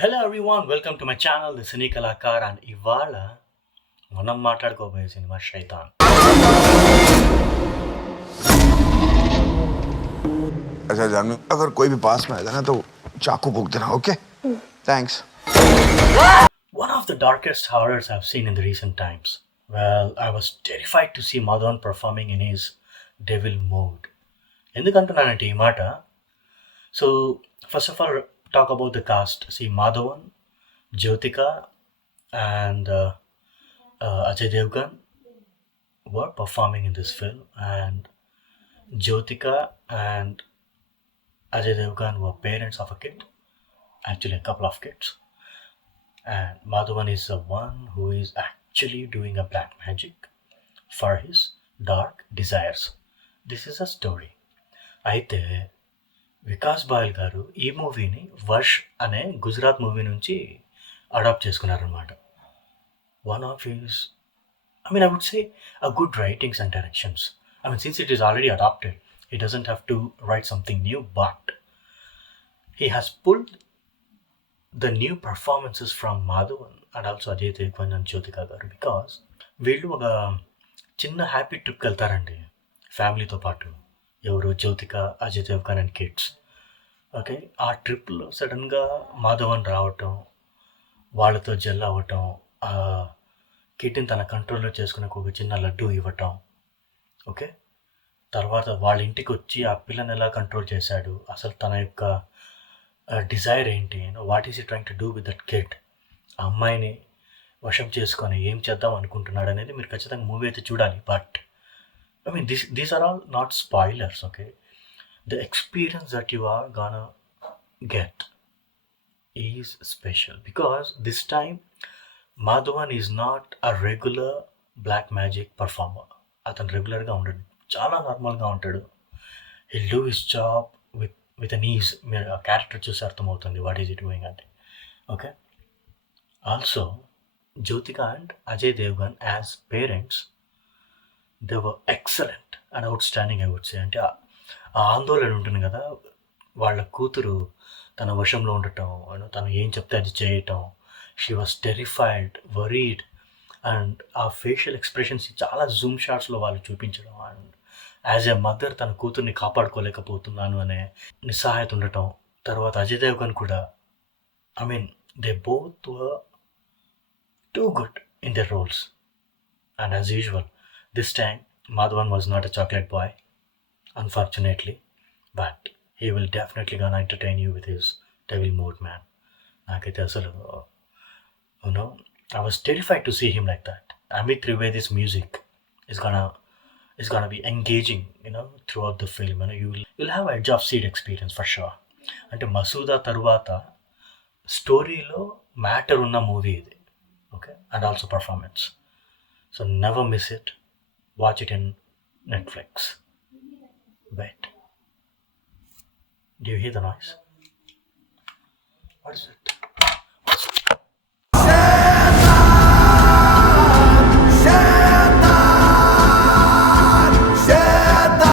Hello everyone welcome to my channel the సినీ కళాకార్ అండ్ ఇవాళ మనం మాట్లాడుకోబోయే సినిమా శైతాన్. अच्छा जानू अगर कोई भी पास में आएगा ना तो चाकू भोंक देना okay thanks One of the darkest horrors I've seen in the recent times. Well, I was terrified to see Madhavan performing in his devil mode. ఎందుకంటున్నానంటే ఈ మాట, so first of all talk about the cast. See Madhavan, Jyothika and Ajay Devgan were performing in this film, and Jyotika and Ajay Devgan were parents of a kid, actually a couple of kids, and Madhavan is the one who is actually doing a black magic for his dark desires. This is a story. అయితే వికాస్ బాయల్ గారు ఈ మూవీని వర్ష్ అనే గుజరాత్ మూవీ నుంచి అడాప్ట్ చేసుకున్నారనమాట. One of his, I would say a good writings and directions. Since it is already adopted, he doesn't have to write something new, but he has pulled the new performances from Madhavan and also Ajay Devgan and Jyotika garu, because వీళ్ళు ఒక చిన్న హ్యాపీ ట్రిప్కి వెళ్తారండి ఫ్యామిలీతో పాటు. ఎవరు? జ్యోతిక, అజయ్ Devgan and kids. Okay, ఆ ట్రిప్లో సడన్గా మాధవన్ రావటం, వాళ్ళతో జెల్ అవ్వటం, ఆ కిడ్ని తన కంట్రోల్లో చేసుకునే ఒక చిన్న లడ్డు ఇవ్వటం. ఓకే, తర్వాత వాళ్ళ ఇంటికి వచ్చి ఆ పిల్లని ఎలా కంట్రోల్ చేశాడు, అసలు తన యొక్క డిజైర్ ఏంటి, వాట్ ఈస్ ఈ trying to do with that kid, ఆ అమ్మాయిని వశం చేసుకొని ఏం చేద్దాం అనుకుంటున్నాడు అనేది మీరు ఖచ్చితంగా మూవీ అయితే చూడాలి. But these are all not spoilers. Okay, the experience that you are gonna get is special because this time Madhavan is not a regular black magic performer. అతను రెగ్యులర్గా ఉండడు, చాలా నార్మల్గా ఉంటాడు. He'll do his job with an ease. మీరు ఆ character చూసి అర్థమవుతుంది వాట్ ఈజ్ ఇట్ డూయింగ్ అంటే. Okay, also Jyothika and Ajay Devgan as parents, they were excellent and outstanding I would say. అంటే ఆ ఆందోళన ఉంటుంది కదా, వాళ్ళ కూతురు తన వశంలో ఉండటం, తను ఏం చెప్తే అది చేయటం. She was terrified, worried, and ఆ ఫేషియల్ ఎక్స్ప్రెషన్స్ చాలా జూమ్ షాట్స్లో వాళ్ళు చూపించడం, అండ్ యాజ్ ఎ మదర్ తన కూతుర్ని కాపాడుకోలేకపోతున్నాను అనే నిస్సహాయత ఉండటం. తర్వాత అజయ్ దేవ్గన్ కూడా, they both were too good in their roles. And as usual this time Madhavan was not a chocolate boy, unfortunately, but he will definitely gonna entertain you with his devil mode, man. నాకైతే అసలు I was terrified to see him like that. Amit Trivedi's music is gonna be engaging, throughout the film. You'll have edge of seat experience for sure. అంటే మసూదా తరువాత స్టోరీలో మ్యాటర్ ఉన్న మూవీ ఇది. Okay, and also performance. So never miss it. Watch it in Netflix. Wait. Do you hear the noise? What is it?